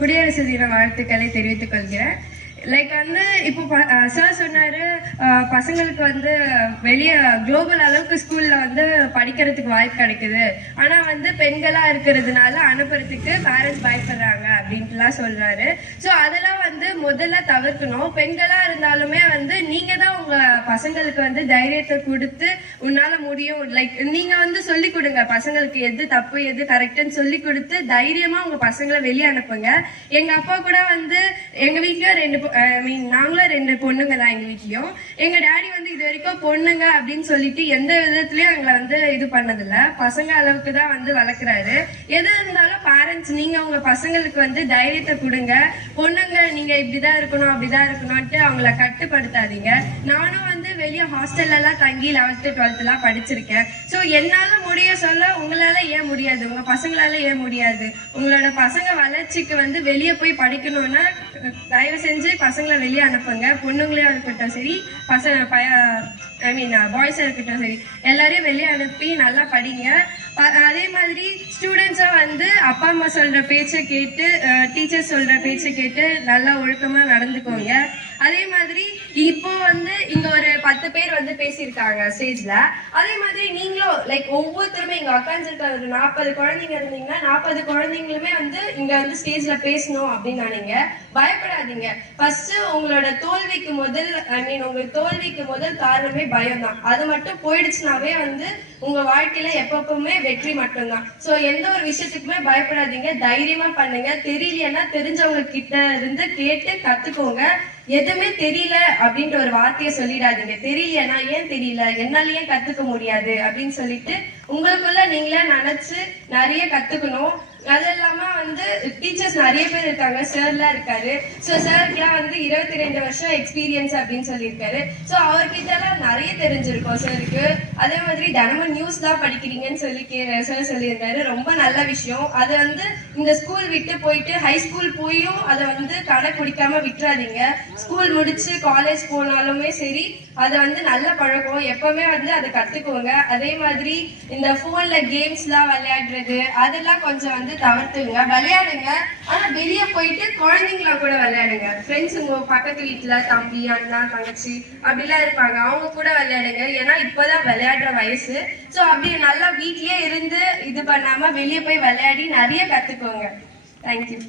குடியரசு தின வாழ்த்துக்களை தெரிவித்துக் கொள்கிறேன். லைக் வந்து இப்போ சார் சொன்னாரு பசங்களுக்கு வந்து வெளியே குளோபல் அளவுக்கு ஸ்கூல்ல வந்து படிக்கிறதுக்கு வாய்ப்பு கிடைக்குது, ஆனா வந்து பெண்களா இருக்கிறதுனால அனுப்புறதுக்கு பேரண்ட்ஸ் பயப்படுறாங்க அப்படின்ட்டுலாம் சொல்றாரு. ஸோ அதெல்லாம் வந்து முதல்ல தவிர்க்கணும். பெண்களா இருந்தாலுமே வந்து நீங்க தான் உங்க பசங்களுக்கு வந்து தைரியத்தை கொடுத்து உன்னால முடியும், லைக் நீங்க வந்து சொல்லி கொடுங்க பசங்களுக்கு எது தப்பு எது கரெக்ட்னு சொல்லி கொடுத்து தைரியமா உங்க பசங்களை வெளியே அனுப்புங்க. எங்க அப்பா கூட வந்து எங்க வீட்லயும் நாங்களும் 2 பொண்ணுங்க தான் எங்க வீட்லயும். எங்க டாடி வந்து இது வரைக்கும் பொண்ணுங்க அப்படின்னு சொல்லிட்டு எந்த விதத்துலயும் எங்களை வந்து இது பண்ணதில்ல. பசங்க அளவுக்கு தான் வந்து வளர்க்குறாரு. எது இருந்தாலும் பேரண்ட்ஸ் நீங்க உங்க பசங்களுக்கு வந்து தைரியத்தை கொடுங்க. பொண்ணுங்க நீங்க இப்படிதான் இருக்கணும் அப்படிதான் இருக்கணும்ட்டு அவங்கள கட்டுப்படுத்தாதீங்க. நானும் வந்து வெளியே ஹாஸ்டல்ல எல்லாம் தங்கி 11th 12th எல்லாம் படிச்சிருக்கேன். ஸோ என்னால முடிய சொல்ல உங்களால ஏன் முடியாது, உங்க பசங்களால ஏன் முடியாது? உங்களோட பசங்க வளர்ச்சிக்கு வந்து வெளியே போய் படிக்கணும்னா தயவு செஞ்சு பசங்களை வெளியே அனுப்புங்க. பொண்ணுங்களே இருக்கட்டும் சரி, பாய்ஸா இருக்கட்டும் சரி, எல்லாரையும் வெளியே அனுப்பி நல்லா படிங்க. அதே மாதிரி ஸ்டூடெண்ட்ஸா வந்து அப்பா அம்மா சொல்ற பேச்சை கேட்டு டீச்சர்ஸ் சொல்ற பேச்சை கேட்டு நல்லா ஒழுக்கமா நடந்துக்கோங்க. அதே மாதிரி இப்போ வந்து இங்க ஒரு 10 பேர் வந்து பேசியிருக்காங்க ஸ்டேஜ்ல. அதே மாதிரி நீங்களும் லைக் ஒவ்வொருத்தருமே இங்க உட்காந்துருக்க ஒரு 40 குழந்தைங்க இருந்தீங்கன்னா 40 குழந்தைங்களுமே வந்து இங்க வந்து ஸ்டேஜ்ல பேசணும் அப்படின்னு நினைங்க. பயப்படாதீங்க. ஃபர்ஸ்ட் உங்களோட தோல்விக்கு உங்க தோல்விக்கு முதல் காரணமே பயம் தான். அது மட்டும் போயிடுச்சுனாவே வந்து உங்க வாழ்க்கையில எப்பவுமே வெற்றி மட்டும்தான். சோ எந்த ஒரு விஷயத்துக்குமே பயப்படாதீங்க, தைரியமா பண்ணுங்க. தெரியலைன்னா தெரிஞ்சவங்க கிட்ட இருந்து கேட்டு கத்துக்கோங்க. எதுவுமே தெரியல அப்படின்ற ஒரு வார்த்தையை சொல்லிடாதீங்க. தெரியலையா ஏன் தெரியல, என்னால ஏன் கத்துக்க முடியாது அப்படின்னு சொல்லிட்டு உங்களுக்குள்ள நீங்களே நினைச்சு நிறைய கத்துக்கணும். அது இல்லாம வந்து டீச்சர்ஸ் நிறைய பேர் இருக்காங்க, சார்லாம் இருக்காரு. ஸோ சாருக்குலாம் வந்து 22 வருஷம் எக்ஸ்பீரியன்ஸ் அப்படின்னு சொல்லியிருக்காரு. ஸோ அவர்கிட்ட எல்லாம் நிறைய தெரிஞ்சிருக்கும் சாருக்கு. அதே மாதிரி தினமும் நியூஸ் தான் படிக்கிறீங்கன்னு சொல்லி சார் சொல்லியிருந்தாரு. ரொம்ப நல்ல விஷயம். அதை வந்து இந்த ஸ்கூல் விட்டு போயிட்டு ஹை ஸ்கூல் போயும் அதை வந்து கடைப்பிடிக்காம விட்டுறாதீங்க. ஸ்கூல் முடிச்சு காலேஜ் போனாலுமே சரி, அதை வந்து நல்ல பழக்கம், எப்பவுமே வந்து அதை கத்துக்கோங்க. அதே மாதிரி இந்த போன்ல கேம்ஸ் எல்லாம் விளையாடுறது அதெல்லாம் கொஞ்சம் வந்து தவிர்த்துங்க. விளையாடுங்க, ஆனா வெளியே போயிட்டு குழந்தைங்களா கூட விளையாடுங்க. ஃப்ரெண்ட்ஸ் உங்க பக்கத்து வீட்டுல தம்பி அண்ணா தங்கச்சி அப்படிலாம் இருப்பாங்க, அவங்க கூட விளையாடுங்க. ஏன்னா இப்பதான் விளையாடுற வயசு. ஸோ அப்படி நல்லா வீட்லயே இருந்து இது பண்ணாம வெளியே போய் விளையாடி நிறைய கத்துக்கோங்க. தேங்க்யூ.